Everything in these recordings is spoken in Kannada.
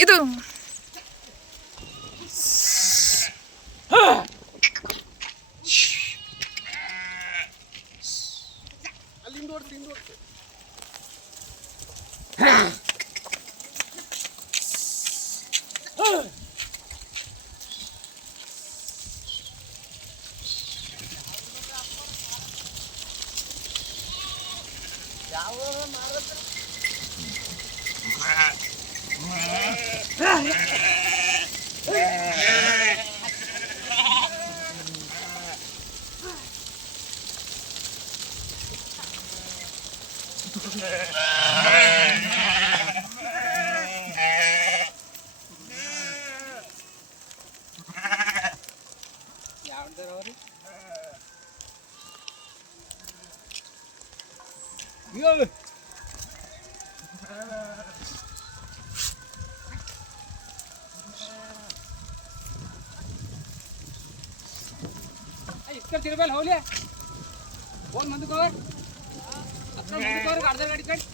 ಇದು इसका तिरबल हो लिया फोन बंद कर अपना बंद कर गाड़ी गाड़ी कट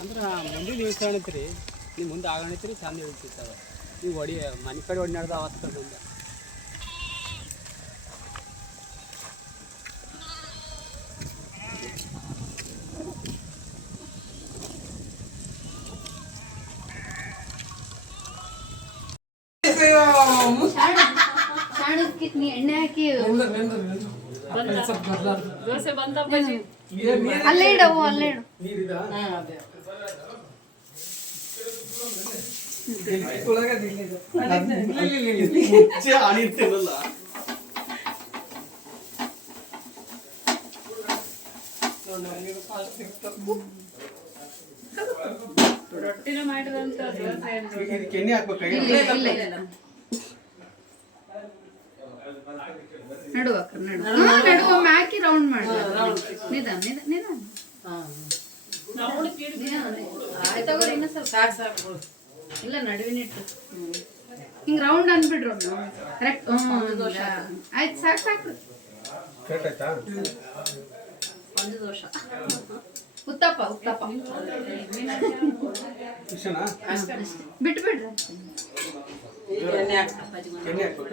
ಅಂದ್ರೆ ಮುಂದೆ ನೀವು ಕಾಣತ್ರಿ ನೀವು ಮುಂದೆ ಆಗಣತ್ರಿ ಚಂದ ಹೇಳ್ತಿರ್ತಾವೆ ನೀವು ಹೊಡಿ ಮನೆ ಕಡೆ ಹೊಡ್ನಾಡ್ದ ಅವತ್ತು ಮುಂದೆ कितनी एಣ್ಣೆ ಹಾಕಿ ದೋಸೆ ಬಂದಪ್ಪಾಜಿ ಅಲ್ಲೇ ಇಡವು ಅಲ್ಲೇ ಇಡು ನೀರಿದಾ ಅದೇ ಒಳಗೆ ಮುಚ್ಚೆ ಆಡಿರ್ತೇವಲ್ಲ ರೊಟ್ಟಿನ ಮಾಡಿದಂತ ದೋಸೆ ಇದಕ್ಕೆ ಎಣ್ಣೆ ಹಾಕ್ಬೇಕಾ ನಡುವ ನಡುವ ಮ್ಯಾಕಿ ರೌಂಡ್ ಮಾಡಿ ನಿಧಾನ ನಿಧಾನ ತಗೋರಿ ಇನ್ನ ಸ್ವಲ್ಪ ಸಾಕು ಇಲ್ಲ ನಡುವಿನ ಇಟ್ಟು ಹಿಂಗ್ ರೌಂಡ್ ಅಂದ್ಬಿಡ್ರು ಕರೆಕ್ಟ್ ಆಯ್ತು ಸಾಕು ಸಾಕು ಕರೆಕ್ಟ್ ಆಯ್ತಾ ಒಂದು ದೋಷ ಉತ್ತಪ್ಪ ಉತ್ತಪ್ಪ ಇಷ್ಟನಾ ಬಿಟ್ಟು ಬಿಡ್ರಿ ಎಣ್ಣೆ ಹಾಕ್ಬೇಕು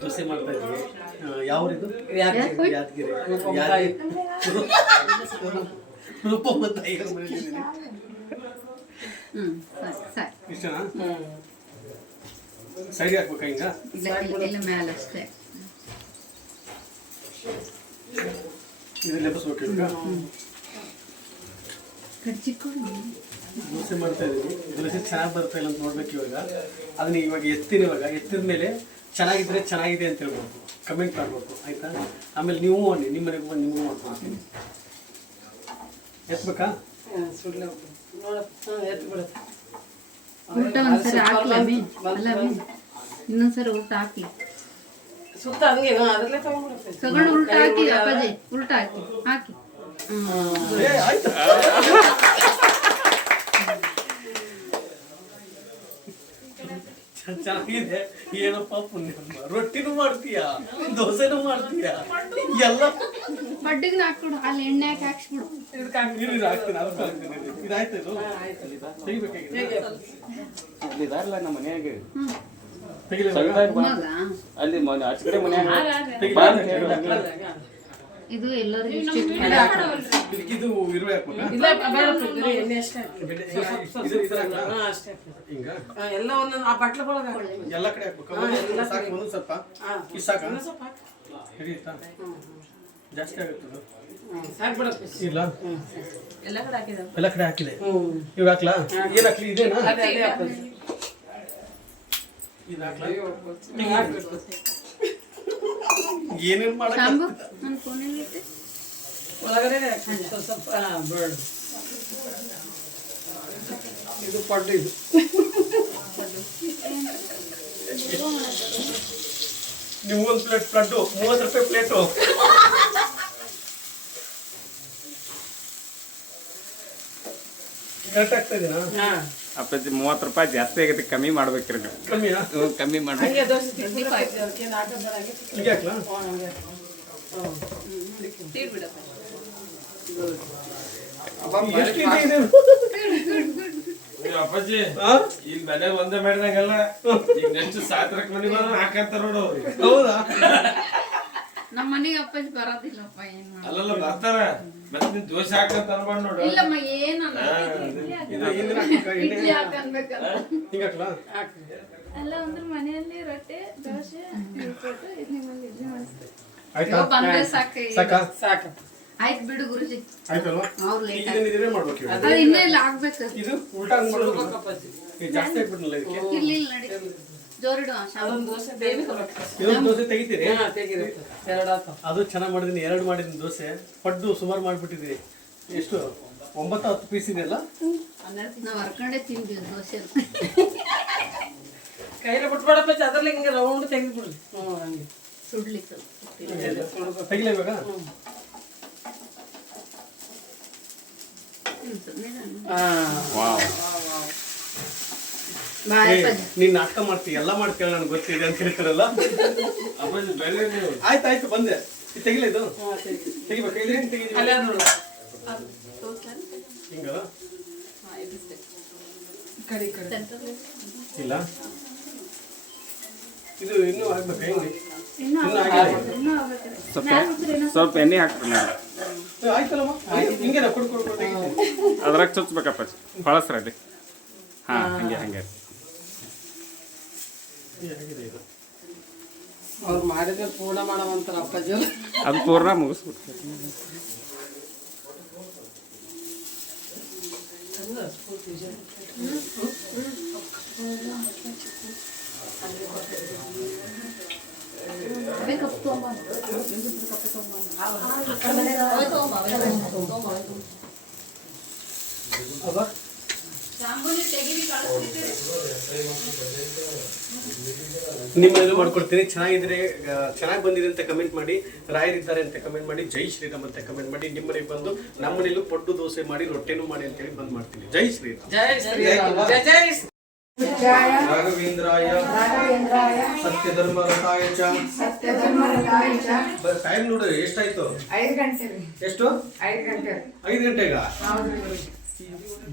ದೋಸೆ ಮಾಡ್ತಾ ಇದ್ವಿ ಯಾವ್ರಿದು ಯಾದಗಿರಿ ರೂಪಮ್ಮ ತಾಯಿಯವ್ರ ಮನೆಯಲ್ಲಿ ಸಾಕು ಇಷ್ಟನಾ ಸೈಡ್ ಹಾಕ್ಬೇಕಾ ಹಿಂಗ ಇಲ್ಲ ಮೇಲೆ ಅಷ್ಟೇ ಇದು ಲೆಬ್ಬಸ್ಬೇಕು ಈಗ ದೋಸೆ ಮಾಡ್ತಾ ಇದೀವಿ ದೋಸೆ ಚೆನ್ನಾಗಿ ಬರ್ತಾ ಇಲ್ಲ ಅಂತ ನೋಡ್ಬೇಕು ಇವಾಗ ಅದನ್ನ ಇವಾಗ ಎತ್ತಿದ ಮೇಲೆ ಚೆನ್ನಾಗಿದ್ರೆ ಚೆನ್ನಾಗಿದೆ ಅಂತ ಹೇಳ್ಬೇಕು ಕಮೆಂಟ್ ಮಾಡ್ಬೇಕು ಆಯ್ತಾ ಆಮೇಲೆ ನೀವು ಅನ್ನಿ ನಿಮ್ಮ ಮನೆಗೆ ಬಂದು ನಿಮಗೂ ಮಾಡ್ಕೊಡ್ತೀನಿ ಎತ್ಬೇಕಾ ಊಟ ಒಂದ್ಸರಿ ಹಾಕ್ಲಿ ಅಲ್ಲ ಇನ್ನೊಂದ್ಸರಿ ಊಟ ಹಾಕ್ಲಿ ಸುತ್ತ ಹಂಗೆ ಅದರಲ್ಲೇ ತಗೊಂಡ್ಬಿಡುತ್ತೆ ತಗೊಂಡು ಉಲ್ಟಾ ಹಾಕಿ ಅಪ್ಪಾಜಿ ಉಲ್ಟಾ ಹಾಕಿ ಆಯ್ತಾ ಚೆನ್ನಾಗಿದೆ ಏನಪ್ಪ ಪುಣ್ಯ ರೊಟ್ಟಿನೂ ಮಾಡ್ತೀಯಾ ದೋಸೆನೂ ಮಾಡ್ತೀಯಾ ಎಲ್ಲ ಬಡ್ಡಿಗೆ ಹಾಕ್ಬಿಡು ಅಲ್ಲಿ ಎಣ್ಣೆ ಹಾಕಿ ಹಾಕ್ಸ್ಬಿಡು ಹಾಕ್ತೀನಿ ಅದಕ್ಕೂ ಹಾಕ್ತೀನಿ ಇದಾಯ್ತು ಇದು ತೆಗಿಬೇಕಾಗಿದೆ ನಮ್ಮ ಮನೆಯಾಗೆ ಹೌದಾ ಅಲ್ಲಿ ಆಚೆ ಕಡೆ ಮನ್ಯಾಗ ಇದು ಎಲ್ಲರಿಗೂ ಇದು ಇರುವೆ ಹಾಕ್ಬೇಕಾ ಎಣ್ಣೆ ಅಷ್ಟೇ ಅಷ್ಟೇ ಹಿಂಗ ಎಲ್ಲ ಒಂದೊಂದು ಆ ಬಟ್ಲುಗಳಾಗ ಎಲ್ಲ ಕಡೆ ಹಾಕ್ಬೇಕಾ ಸಾಕು ಒಂದೊಂದು ಸ್ವಲ್ಪ ಈ ಸಾಕ ಹಿಡಿಯುತ್ತಾ ಜಾಸ್ತಿ ಆಗುತ್ತದು ಸಾಕು ಬಿಡಪ್ಪ ಇಲ್ಲ ಎಲ್ಲ ಕಡೆ ಹಾಕಿದ ಎಲ್ಲ ಕಡೆ ಹಾಕಿದೆ ಇವಾಗ ಹಾಕ್ಲಾ ಏನ್ ಹಾಕ್ಲಿ ಇದೇನಾ ಅದೇ ಇದು ಹಾಕ್ಲಾ ಏನೇನ್ ಮಾಡಕ್ ನನ್ನ ಫೋನಲ್ಲಿ ಇಟ್ಟೆ ಒಳಗಡೆ ಸ್ವಲ್ಪ ಬರ್ಡ್ ಇದು ಪಡ್ಡು ಇದು ನೀವು ಒಂದು ಪ್ಲೇಟ್ ಪಡ್ಡು 30 ರೂಪಾಯಿ ಪ್ಲೇಟು ಕರೆಕ್ಟ್ ಆಗ್ತಾ ಇದೀನಾ ಅಪ್ಪಾಜಿ 30 ರೂಪಾಯಿ ಜಾಸ್ತಿ ಆಗೈತೆ, ಕಮ್ಮಿ ಮಾಡ್ಬೇಕ್ರಿ ನೀವು. ಕಮ್ಮಿಯಾ? ಕಮ್ಮಿ ಮಾಡ್ಬೇಕು. ಹಂಗೆ ದೋಸೆ ತಿನ್ನಿಕ್ಕೆ ಅದಕ್ಕೇನು ಹಾಕೋದಾರ ಹಂಗೆ ಹೀಗೆ ಹಾಕ್ಲಾ? ಹಂಗೆ ಎಷ್ಟು ಇದೆ ಇದು? ಅಪ್ಪಾಜಿ ಆ? ಇಲ್ಲಿ ಮನೆ ಒಂದೇ ಮಾಡಿದಂಗಲ್ಲ, ಈಗ ನೆಕ್ಸ್ಟ್ ಸಾತ್ರಕ್ ಮನೆ ಬಂದ್ರೆ ಹಾಕಂತಾರ ನೋಡು ಅವ್ರಿಗೆ. ಹೌದಾ? ನಮ್ಮ ಮನೆಗೆ ಅಪ್ಪಾಜಿ ಬರೋದಿಲ್ಲಪ್ಪ ಏನು ಅಲ್ಲಲ್ಲ ಬರ್ತಾರ, ಮತ್ತೆ ನೀನ್ ದೋಸೆ ಹಾಕಂತ ಅನ್ಬಾರ್ದು ನೋಡು. ಇಲ್ಲಮ್ಮ ಏನಲ್ಲ ಇದು ಹಿಂದಿನ ಹಾಕ್ಬೇಕಾ? ಎಣ್ಣೆ? ಇಡ್ಲಿ ಹಾಕನ್ಬೇಕಲ್ಲ ಹಿಂಗೆ ಹಾಕ್ಲಾ? ಅಲ್ಲ ಅಂದ್ರೆ ಮನೆಯಲ್ಲಿ ರೊಟ್ಟೆ ದೋಸೆ ಕೊಟ್ಟು ನಿಮ್ಮಲ್ಲಿ ಇಡ್ಲಿ ಮಾಡಿಸ್ತಾರೆ ಆಯ್ತಾ? ಬಂದ್ರೆ ಸಾಕು ಸಾಕಾ? ಸಾಕು. ಆಯ್ತು ಬಿಡು ಗುರುಜಿ ಆಯ್ತಲ್ವಾ? ಅವ್ರು ಲೇಟ್ ಈಗ ಇದನ್ನ ಇದೇ ಮಾಡ್ಬೇಕು ಇವಾಗ. ಅದು ಇನ್ನೂ ಇಲ್ಲ ಆಗ್ಬೇಕು ಇದು ಉಲ್ಟಾ ಹಂಗ್ ಮಾಡ್ಬೇಕು. ಅಪ್ಪಾಜಿ ಇದು ಜಾಸ್ತಿ ಆಗ್ಬಿಟ್ನಲ್ಲ ಇದಕ್ಕೆ. ಇಲ್ಲಿ ಇಲ್ಲ ನಡಿ ಜೋರಿಡು ಅದೊಂದು ದೋಸೆ ಬೇಗ ಕೊಡಕ್ಕೆ. ಇದೊಂದು ದೋಸೆ ತೆಗಿತೀರಿ? ಹಾ, ತೆಗಿರುತ್ತೆ. ಎರಡು ಆತು. ಅದು ಚೆನ್ನಾಗಿ ಮಾಡಿದೀನಿ, 2 ಮಾಡಿದೀನಿ ದೋಸೆ. ಪಡ್ಡು ಸುಮಾರು ಮಾಡಿಬಿಟ್ಟಿದ್ದೀನಿ. ಎಷ್ಟು 9-10 ಪೀಸ್ ಇದೆಯಲ್ಲ? ನಾವು ಹೊರ್ಕೊಂಡೆ ತಿಂತೀವಿ ದೋಸೆ ಕೈಲಿ ಬಿಟ್ಬೇಡಪ್ಪ, ಅದ್ರಲ್ಲಿ ಹಿಂಗೆ ರೌಂಡ್ ತೆಗೆದ್ಬಿಡ್ರಿ. ಹಂಗೆ ಸುಡ್ಲಿಕ್ಕೆ ತೆಗಿಲ ಇವಾಗ? ವಾವ್. ಬಾಯ್ ನೀನ್ ನಾಟಕ ಮಾಡ್ತಿ, ಎಲ್ಲ ಮಾಡ್ತೀಯ ನನಗೆ ಗೊತ್ತಿದೆ ಅಂತ ಹೇಳ್ತಾರಲ್ಲ. ಅಪ್ಪಾಜಿ ಬೆಳೆ ನೀವು ಆಯ್ತಾಯ್ತು ಬಂದೆ. ಇದು ತೆಗಿಲ ಇದು? ಹಾ, ತೆಗಿ. ತೆಗಿಬೇಕಾ? ಇಲ್ಲಿ ಹೆಂಗ್ ತೆಗಿದೀವಿ? ಅಲ್ಲೇ ನೋಡು. ಹಿಂಗಲ್ಲ? ಕಡಿ ಕಡಿ. ಇಲ್ಲ ಇದು ಇನ್ನೂ ಆಗ್ಬೇಕಾ? ಹೆಂಗೆ? ಇನ್ನೂ ಇನ್ನೂ ಆಗಿಲ್ಲ. ಇನ್ನೂ ಆಗ್ಬೇಕಾರೆ ಸ್ವಲ್ಪ ಎಣ್ಣೆ ಹಾಕ್ರಿ ನಾನು. ಆಯ್ತಲ್ಲಮ್ಮ? ಹಿಂಗೇನ ಕೊಡು ಕೊಡು ಕೊಡು ತೆಗಿತೀನಿ. ಅದ್ರಾಗ ಚುಚ್ಬೇಕಪ್ಪಾಜಿ, ಬಳಸ್ರಿ. ಹಾ, ಹಂಗೆ ಹಂಗೆ. ಆಗಿದೆ ಇದು. ಅವ್ರು ಮಾಡಿದ್ರೆ ಪೂರ್ಣ ಮಾಡವಂತಾರ ಅಪ್ಪಾಜಿ ಅವ್ರು. ಅದು ಪೂರ್ಣ ಮುಗಿಸ್ಬಿಡ್ತೀವಿ. ಅಲ್ವಾ? ನಿಮ್ಮನೆಲ್ಲೂ ಮಾಡ್ಕೊಡ್ತೀನಿ. ಚೆನ್ನಾಗಿದ್ರೆ ಚೆನ್ನಾಗಿ ಬಂದಿದೆ ಅಂತ ಕಮೆಂಟ್ ಮಾಡಿ, ರಾಯರಿದ್ದಾರೆ ಅಂತ ಕಮೆಂಟ್ ಮಾಡಿ, ಜೈ ಶ್ರೀರಾಮ್ ಅಂತ ಕಮೆಂಟ್ ಮಾಡಿ. ನಿಮ್ಮ ಮನೆಗೆ ಬಂದು ನಮ್ಮ ಮನೇಲೂ ಪಡ್ಡು ದೋಸೆ ಮಾಡಿ, ರೊಟ್ಟೆನೂ ಮಾಡಿ ಅಂತೇಳಿ ಬಂದ್ ಮಾಡ್ತೀನಿ. ಜೈ ಶ್ರೀರಾಮ್. ಜೈ ಶ್ರೀರಾಮ್. ಜೈ ಜೈ ರಾಘವೇಂದ್ರಾಯ ಸತ್ಯಧರ್ಮರತಾಯ ಚ. ಟೈಮ್ ನೋಡ್ರಿ ಎಷ್ಟಾಯ್ತು? 5 ಗಂಟೆ ರೀ. ಎಷ್ಟು? 5 ಗಂಟೆ. 5 ಗಂಟೆಗ?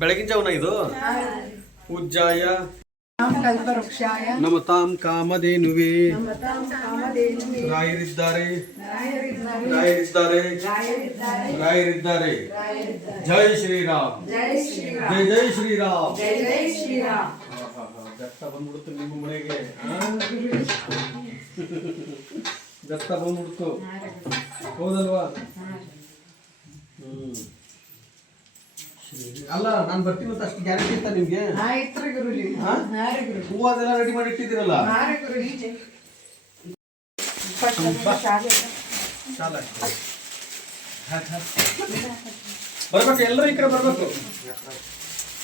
ಬೆಳಗಿನ ಜಾವನ ಇದು? ಪೂಜ್ಯಾಯ ಕಲ್ಪವೃಕ್ಷಾಯ ನಮತಾಂ ಕಾಮಧೇನುವೆ ನಮತಾಂ ಕಾಮಧೇನುವೇ ರಾಯರಿದ್ದಾರೆ, ರಾಯರಿದ್ದಾರೆ, ರಾಯರಿದ್ದಾರೆ, ರಾಯರಿದ್ದಾರೆ, ರಾಯರಿದ್ದಾರೆ. ಜೈ ಶ್ರೀರಾಮ್. ಜೈ ಶ್ರೀರಾಮ್. ಜೈ ಜೈ ಶ್ರೀರಾಮ್. ಜೈ ಜೈ ಶ್ರೀರಾಮ್. ಗತ್ತ ಬಂದ್ಬಿಡ್ತು ನಿಮ್ಮ ಮನೆಗೆ. ಗತ್ತ ಬಂದ್ಬಿಡ್ತು, ಹೌದಲ್ವಾ? ಅಲ್ಲ ನಾನು ಬರ್ತೀನಿ ಅಂತ ಅಷ್ಟು ಗ್ಯಾರಂಟಿ ಇತ್ತ ನಿಮ್ಗೆ? ಆಯ್ತು ರೀ ಗುರುಜಿ. ಹಾ? ಹಾ ರೀ ಗುರುಜಿ. ಹೂವು ಅದೆಲ್ಲ ರೆಡಿ ಮಾಡಿ ಇಟ್ಟಿದ್ದೀರಲ್ಲ? ಹಾ ರೀ ಗುರುಜಿ. ಶಾಲೆ ಸಾಲ ಬರ್ಬೇಕು, ಎಲ್ಲರೂ ಈ ಕಡೆ ಬರ್ಬೇಕು.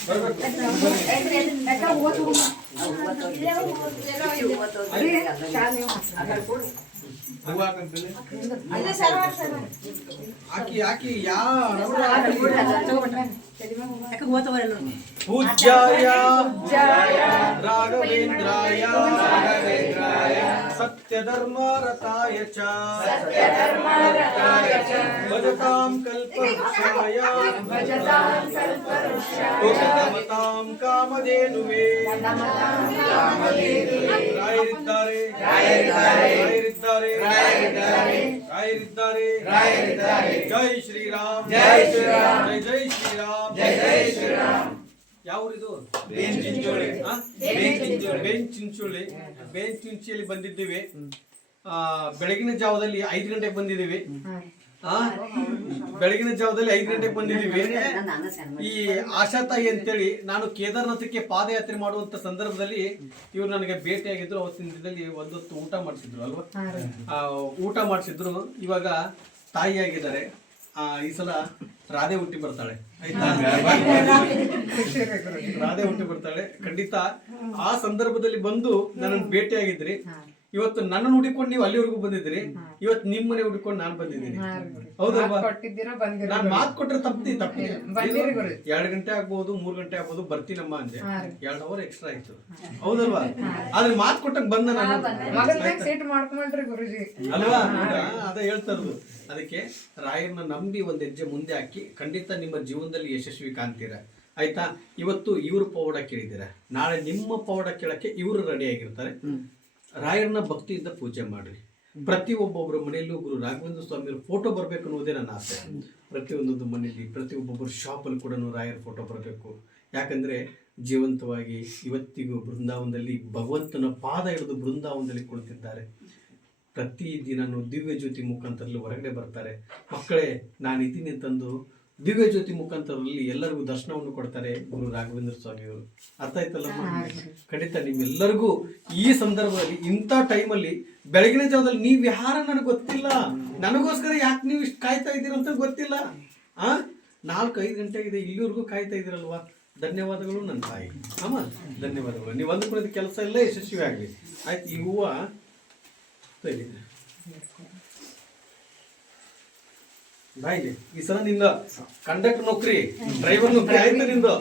ಬರ್ಬೇಕು. ಹೂವು ಹಾಕಂತೇಳಿ ಹಾಕಿ ಹಾಕಿ ಪೂಜ್ಯಾಯ ರಾಘವೇಂದ್ರಾಯ ಸತ್ಯಧರ್ಮರತಾಯ ಚ ಭಜತಾಂ ಕಲ್ಪವೃಕ್ಷಾಯ ನಮತಾಂ ಕಾಮಧೇನುವೇ ರಾಯರಿದ್ದಾರೆ, ರಾಯರಿದ್ದಾರೆ, ರಾಯರಿದ್ದಾರೆ. ಜೈ ಶ್ರೀರಾಮ್. ಜೈ ಶ್ರೀರಾಮ್. ಜೈ ಜೈ ಶ್ರೀರಾಮ್. ಜೈ ಜೈ ಶ್ರೀರಾಮ್. ಯಾವ ಊರಿದು? ಬೇಂಚಿಂಚೋಳಿ. ಬೇಂಚಿಂಚಿಯಲ್ಲಿ ಬಂದಿದ್ದೀವಿ. ಬೆಳಗಿನ ಜಾವದಲ್ಲಿ 5 ಗಂಟೆಗೆ ಬಂದಿದ್ದೀವಿ. ಬೆಳಗಿನ ಜಾವದಲ್ಲಿ 5 ಗಂಟೆಗೆ ಬಂದಿದ್ದೀವಿ. ಈ ಆಶಾ ತಾಯಿ ಅಂತೇಳಿ ನಾನು ಕೇದಾರ್ನಾಥಕ್ಕೆ ಪಾದಯಾತ್ರೆ ಮಾಡುವಂತ ಸಂದರ್ಭದಲ್ಲಿ ಇವ್ರು ನನಗೆ ಭೇಟಿಯಾಗಿದ್ರು. ಅವತ್ತಿನ ದಿನದಲ್ಲಿ ಒಂದೊತ್ತು ಊಟ ಮಾಡಿಸಿದ್ರು ಅಲ್ವಾ? ಊಟ ಮಾಡಿಸಿದ್ರು. ಇವಾಗ ತಾಯಿಯಾಗಿದ್ದಾರೆ. ಈ ಸಲ ರಾಧೆ ಹುಟ್ಟಿ ಬರ್ತಾಳೆ, ಆಯ್ತಾ? ರಾಧೆ ಹುಟ್ಟಿ ಬರ್ತಾಳೆ ಖಂಡಿತ. ಆ ಸಂದರ್ಭದಲ್ಲಿ ಬಂದು ನನ್ನನ್ನು ಭೇಟಿಯಾಗಿದ್ರಿ. ಇವತ್ತು ನನ್ನ ಹುಡುಕೊಂಡು ನೀವು ಅಲ್ಲಿವರೆಗೂ ಬಂದಿದ್ದೀರಿ, ಇವತ್ತು ನಿಮ್ಮ ಮನೆ ಹುಡುಕೊಂಡು ನಾನು ಬಂದಿದ್ದೀನಿ. ಹೌದಲ್ವಾ? ಕೊಟ್ಟಿದ್ದೀರೋ ಬಂದಿರೋ ನಾನ್ ಮಾತು ಕೊಟ್ರೆ ತಪ್ಪಿ ಬಂದಿರಿ ಗುರು. 2 ಗಂಟೆ ಆಗ್ಬೋದು 3 ಗಂಟೆ ಆಗ್ಬೋದು ಬರ್ತೀನಮ್ಮ ಅಂದೆ, 2 ಅವರ್ ಎಕ್ಸ್ಟ್ರಾ ಆಯ್ತು. ಹೌದಲ್ವಾ? ಆದ್ರೆ ಮಾತು ಕೊಟ್ಟಂಗ್ ಬಂದ ನಾನು ಮಗನ ಮ್ಯಾಗ ಸೀಟ್ ಮಾಡ್ಕೊಂಡ್ರಿ ಗುರುಜಿ ಅಲ್ವಾ? ಅದ ಹೇಳ್ತಾ ಇರೋದು. ಅದಕ್ಕೆ ರಾಯರನ್ನ ನಂಬಿ ಒಂದ್ ಹೆಜ್ಜೆ ಮುಂದೆ ಹಾಕಿ ಖಂಡಿತ ನಿಮ್ಮ ಜೀವನದಲ್ಲಿ ಯಶಸ್ವಿ ಕಾಣ್ತೀರ. ಆಯ್ತಾ? ಇವತ್ತು ಇವ್ರು ಪವಾಡ ಕೇಳಿದ್ದೀರ, ನಾಳೆ ನಿಮ್ಮ ಪವಾಡ ಕೇಳಕ್ಕೆ ಇವರು ರೆಡಿ ಆಗಿರ್ತಾರೆ. ರಾಯರನ್ನ ಭಕ್ತಿಯಿಂದ ಪೂಜೆ ಮಾಡ್ರಿ. ಪ್ರತಿ ಒಬ್ಬೊಬ್ಬರ ಮನೆಯಲ್ಲೂ ಗುರು ರಾಘವೇಂದ್ರ ಸ್ವಾಮಿಯವ್ರ ಫೋಟೋ ಬರ್ಬೇಕು ಅನ್ನೋದೇ ನನ್ನ ಆಸೆ. ಪ್ರತಿಯೊಂದೊಂದು ಮನೆಯಲ್ಲಿ ಪ್ರತಿಯೊಬ್ಬೊಬ್ಬರು ಶಾಪಲ್ಲಿ ಕೂಡ ರಾಯರ ಫೋಟೋ ಬರಬೇಕು. ಯಾಕಂದ್ರೆ ಜೀವಂತವಾಗಿ ಇವತ್ತಿಗೂ ಬೃಂದಾವನದಲ್ಲಿ ಭಗವಂತನ ಪಾದ ಹಿಡಿದು ಬೃಂದಾವನದಲ್ಲಿ ಕುಳಿತಿದ್ದಾರೆ. ಪ್ರತಿ ದಿನನೂ ದಿವ್ಯ ಜ್ಯೋತಿ ಮುಖಾಂತರಲ್ಲೂ ಹೊರಗಡೆ ಬರ್ತಾರೆ. ಮಕ್ಕಳೇ, ನಾನು ಇದ್ದೀನಿ ಅಂತಂದು ದಿವ್ಯ ಜ್ಯೋತಿ ಮುಖಾಂತರದಲ್ಲಿ ಎಲ್ಲರಿಗೂ ದರ್ಶನವನ್ನು ಕೊಡ್ತಾರೆ ಗುರು ರಾಘವೇಂದ್ರ ಸ್ವಾಮಿಯವರು. ಅರ್ಥ ಆಯ್ತಲ್ಲಮ್ಮ? ಖಂಡಿತ ನಿಮ್ಮೆಲ್ಲರಿಗೂ ಈ ಸಂದರ್ಭದಲ್ಲಿ ಇಂಥ ಟೈಮಲ್ಲಿ ಬೆಳಗಿನ ಜಾವದಲ್ಲಿ ನೀವ್ ಯಾರ ನನಗೆ ಗೊತ್ತಿಲ್ಲ, ನನಗೋಸ್ಕರ ಯಾಕೆ ನೀವು ಇಷ್ಟು ಕಾಯ್ತಾ ಇದ್ದೀರಂತ ಗೊತ್ತಿಲ್ಲ. 4-5 ಗಂಟೆ ಇದೆ, ಇಲ್ಲಿವರೆಗೂ ಕಾಯ್ತಾ ಇದ್ದೀರಲ್ವಾ? ಧನ್ಯವಾದಗಳು ನನ್ನ ತಾಯಿ. ಅಮ್ಮ ಧನ್ಯವಾದಗಳು. ನೀವು ಅಂದುಕೊಳ್ಳೋದು ಕೆಲಸ ಎಲ್ಲ ಯಶಸ್ವಿ ಆಗಲಿ. ಆಯ್ತು, ಈ ಹೂವ ಬಾಯಿಗೆ ಈ ಸಲ ನಿಂದ ಕಂಡಕ್ಟರ್ ನೌಕರಿ, ಡ್ರೈವರ್ ನೌಕರಿ ಆಯ್ತು ನಿಂದು.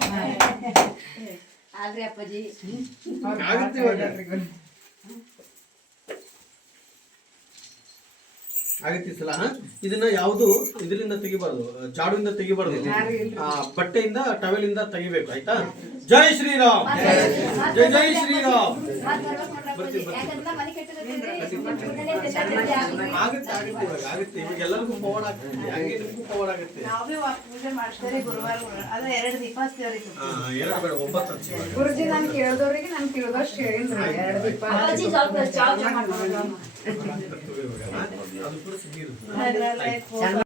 ಆಗುತ್ತೆ ಇವಾಗ. ಆಗತ್ತೆ ಈ ಸಲ. ಇದನ್ನ ಯಾವುದು ಇದರಿಂದ ತೆಗಿಬಾರ್ದು, ಜಾಡುವಿಂದ ತೆಗಿಬಾರ್ದು, ಬಟ್ಟೆಯಿಂದ ಟವೆಲಿಂದ ತೆಗಿಬೇಕು. ಆಯ್ತಾ? ಜೈ ಶ್ರೀರಾಮ್, ಜೈ ಜೈ ಶ್ರೀರಾಮ್. ಆಗುತ್ತೆ ಆಗುತ್ತೆ ಇವಾಗ ಆಗುತ್ತೆ. ಇವಾಗ ಎಲ್ಲರಿಗೂ ಪವಾಡ ಆಗ್ತದೆ, ಹಂಗೆ ನಿಮಗೂ ಪವಾಡ ಆಗುತ್ತೆ. ಎರಡು ಬೇಡ, 9 ಹಚ್ಚಿ ಗುರುಜಿ ನಾನು ಕೇಳ್ದವ್ರಿಗೆ ನಾನು ತಿಳಿದಷ್ಟು ಹೇಳಿನ್ರಿ. 2 ದೀಪ ಅದು ಕೂಡ ಸಿಗಿ ಇರುತ್ತೆ.